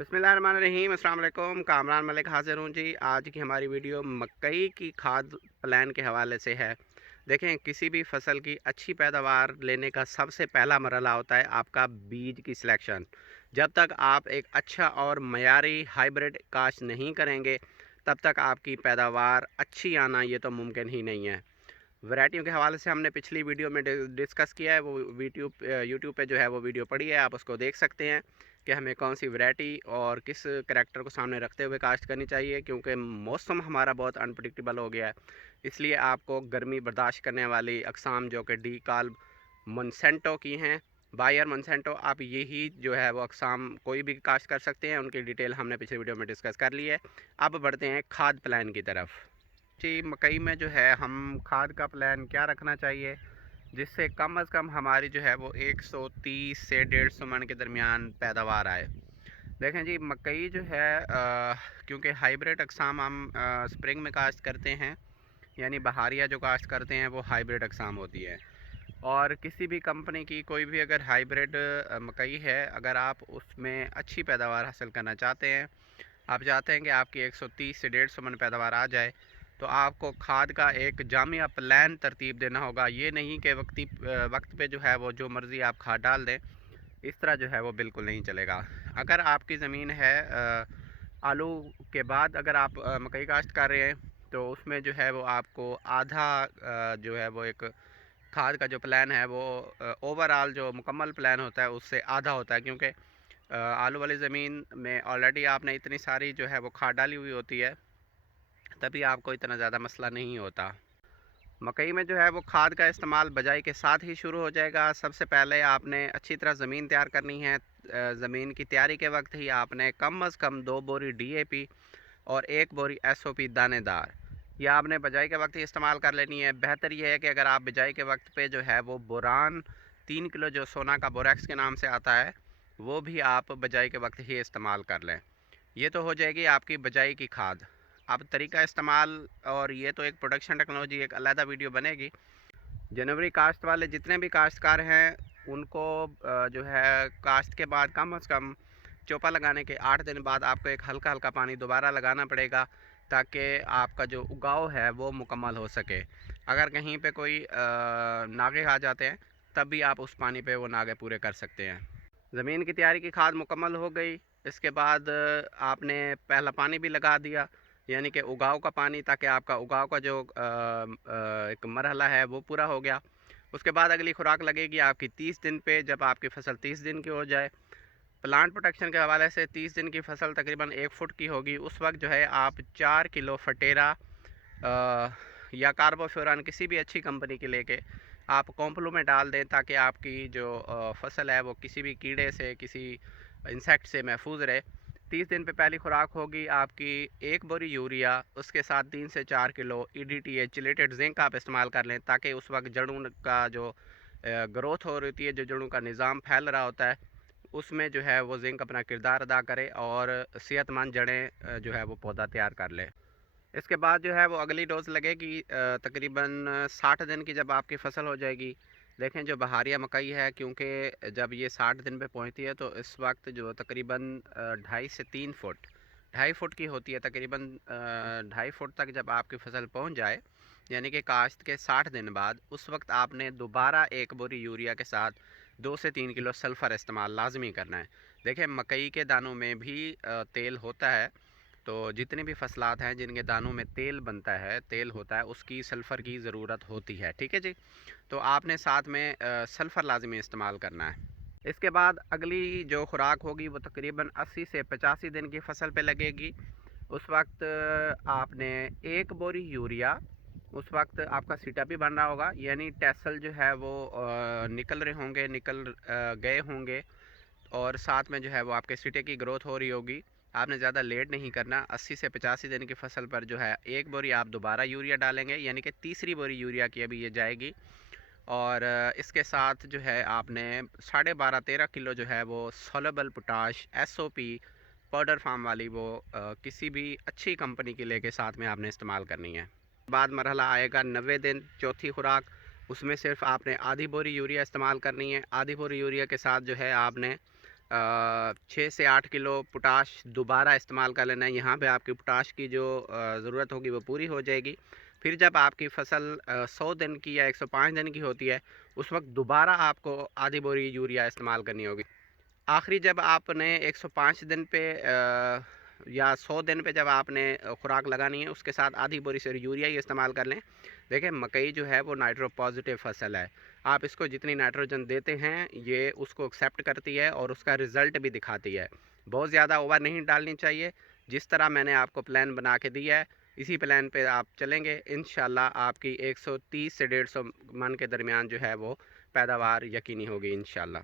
बिस्मिल्लाहिर्रहमानिर्रहीम, अस्सलाम वालेकुम। कामरान मलिक हाज़िर हूँ जी। आज की हमारी वीडियो मकई की खाद प्लान के हवाले से है। देखें, किसी भी फसल की अच्छी पैदावार लेने का सबसे पहला मरहला होता है आपका बीज की सिलेक्शन। जब तक आप एक अच्छा और मयारी हाइब्रिड काश्त नहीं करेंगे, तब तक आपकी पैदावार अच्छी आना ये तो मुमकिन ही नहीं है। वैरायटियों के हवाले से हमने पिछली वीडियो में डिस्कस किया है, वो यूट्यूब पे जो है वो वीडियो पड़ी है, आप उसको देख सकते हैं कि हमें कौन सी वैरायटी और किस करैक्टर को सामने रखते हुए काश्त करनी चाहिए, क्योंकि मौसम हमारा बहुत अनप्रडिक्टेबल हो गया है। इसलिए आपको गर्मी बर्दाश्त करने वाली अकसाम जो कि डी काल्ब मोनसेंटो की हैं, बायर मोनसेंटो, आप यही जो है वो अकसाम कोई भी काश्त कर सकते हैं। उनकी डिटेल हमने पिछली वीडियो में डिस्कस कर ली है। अब बढ़ते हैं खाद प्लान की तरफ जी। मकई में जो है हम खाद का प्लान क्या रखना चाहिए जिससे कम अज़ कम हमारी जो है वो 130 से 150 मन के दरमियान पैदावार आए। देखें जी, मकई जो है क्योंकि हाइब्रिड अकसाम हम स्प्रिंग में काश्त करते हैं, यानी बहारिया जो काश्त करते हैं वो हाइब्रिड अकसाम होती है। और किसी भी कंपनी की कोई भी अगर हाइब्रिड मकई है, अगर आप उसमें अच्छी पैदावार हासिल करना चाहते हैं, आप चाहते हैं कि आपकी 130 से 150 मन पैदावार आ जाए, तो आपको खाद का एक जामिया प्लान तरतीब देना होगा। ये नहीं कि वक्त पे जो है वो जो मर्ज़ी आप खाद डाल दें, इस तरह जो है वो बिल्कुल नहीं चलेगा। अगर आपकी ज़मीन है आलू के बाद अगर आप मकई काश्त कर रहे हैं, तो उसमें जो है वो आपको आधा जो है वो एक खाद का जो प्लान है वो ओवरऑल जो मुकम्मल प्लान होता है उससे आधा होता है, क्योंकि आलू वाली ज़मीन में ऑलरेडी आपने इतनी सारी जो है वो खाद डाली हुई होती है, तभी आपको इतना ज़्यादा मसला नहीं होता। मकई में जो है वो खाद का इस्तेमाल बजाई के साथ ही शुरू हो जाएगा। सबसे पहले आपने अच्छी तरह ज़मीन तैयार करनी है। ज़मीन की तैयारी के वक्त ही आपने कम अज़ कम 2 बोरी DAP और 1 बोरी SOP दानेदार, यह आपने बिजाई के वक्त ही इस्तेमाल कर लेनी है। बेहतर यह है कि अगर आप बिजाई के वक्त पे जो है वो बोरान 3 किलो जो सोना का बोरेक्स के नाम से आता है, वो भी आप बिजाई के वक्त ही इस्तेमाल कर लें। ये तो हो जाएगी आपकी बिजाई की खाद। अब तरीका इस्तेमाल, और ये तो एक प्रोडक्शन टेक्नोलॉजी एक अलग वीडियो बनेगी। जनवरी काश्त वाले जितने भी काश्तकार हैं, उनको जो है काश्त के बाद कम अज़ कम चोपा लगाने के 8 दिन बाद आपको एक हल्का हल्का पानी दोबारा लगाना पड़ेगा, ताकि आपका जो उगाव है वो मुकम्मल हो सके। अगर कहीं पे कोई नागे आ जाते हैं, तब भी आप उस पानी पे वो नागे पूरे कर सकते हैं। ज़मीन की तैयारी की खाद मुकम्मल हो गई। इसके बाद आपने पहला पानी भी लगा दिया, यानी कि उगाव का पानी, ताकि आपका उगाव का जो एक मरहला है वो पूरा हो गया। उसके बाद अगली खुराक लगेगी आपकी 30 दिन पे, जब आपकी फसल 30 दिन की हो जाए। प्लांट प्रोटेक्शन के हवाले से 30 दिन की फसल तकरीबन 1 फुट की होगी। उस वक्त जो है आप 4 किलो फटेरा या कार्बोफ्यूरान किसी भी अच्छी कंपनी के लेके आप कॉम्प्लो में डाल दें, ताकि आपकी जो फसल है वो किसी भी कीड़े से, किसी इंसेक्ट से महफूज रहे। 30 दिन पे पहली खुराक होगी आपकी 1 बोरी यूरिया, उसके साथ 3 से 4 किलो EDTA चिलेटेड जिंक आप इस्तेमाल कर लें, ताकि उस वक्त जड़ों का जो ग्रोथ हो रही है, जो जड़ों का निज़ाम फैल रहा होता है, उसमें जो है वो जिंक अपना किरदार अदा करे और सेहतमंद जड़ें जो है वो पौधा तैयार कर ले। इसके बाद जो है वो अगली डोज़ लगेगी तकरीबन 60 दिन की, जब आपकी फसल हो जाएगी। देखें, जो बहारिया मकई है, क्योंकि जब ये 60 दिन पे पहुंचती है, तो इस वक्त जो तकरीबन 2.5 से 3 फुट, 2.5 फुट की होती है तकरीबन। 2.5 फुट तक जब आपकी फसल पहुंच जाए, यानी कि काश्त के 60 दिन बाद, उस वक्त आपने दोबारा 1 बोरी यूरिया के साथ 2 से 3 किलो सल्फ़र इस्तेमाल लाजमी करना है। देखें, मकई के दानों में भी तेल होता है, तो जितनी भी फसलात हैं जिनके दानों में तेल बनता है, तेल होता है, उसकी सल्फ़र की ज़रूरत होती है। ठीक है जी, तो आपने साथ में सल्फ़र लाजमी इस्तेमाल करना है। इसके बाद अगली जो खुराक होगी वो तकरीबन 80 से 85 दिन की फसल पे लगेगी। उस वक्त आपने 1 बोरी यूरिया, उस वक्त आपका सीटा भी बन रहा होगा, यानी टैसल जो है वो निकल रहे होंगे, निकल गए होंगे, और साथ में जो है वो आपके सीटे की ग्रोथ हो रही होगी। आपने ज़्यादा लेट नहीं करना। 80 से 85 दिन की फसल पर जो है 1 बोरी आप दोबारा यूरिया डालेंगे, यानी कि तीसरी बोरी यूरिया की अभी ये जाएगी। और इसके साथ जो है आपने 12.5-13 किलो जो है वो soluble potash SOP powder form वाली, वो किसी भी अच्छी कंपनी की लेके साथ में आपने इस्तेमाल करनी है। बाद मरहला आएगा 90 दिन, चौथी खुराक, उसमें सिर्फ आपने आधी बोरी यूरिया इस्तेमाल करनी है। आधी बोरी यूरिया के साथ जो है आपने 6 से 8 किलो पोटाश दोबारा इस्तेमाल कर लेना है। यहाँ पे आपकी पोटाश की जो ज़रूरत होगी वो पूरी हो जाएगी। फिर जब आपकी फसल 100 दिन की या 105 दिन की होती है, उस वक्त दोबारा आपको आधी बोरी यूरिया इस्तेमाल करनी होगी। आखिरी जब आपने 105 दिन पे या 100 दिन पे जब आपने खुराक लगानी है, उसके साथ आधी बोरी से यूरिया ही इस्तेमाल कर लें। देखें, मकई जो है वो नाइट्रो पॉजिटिव फसल है। आप इसको जितनी नाइट्रोजन देते हैं ये उसको एक्सेप्ट करती है और उसका रिज़ल्ट भी दिखाती है। बहुत ज़्यादा ओवर नहीं डालनी चाहिए। जिस तरह मैंने आपको प्लान बना के दिया है, इसी प्लान पे आप चलेंगे, इंशाल्लाह आपकी 130 से 150 मन के दरमियान जो है वो पैदावार यकीनी होगी इंशाल्लाह।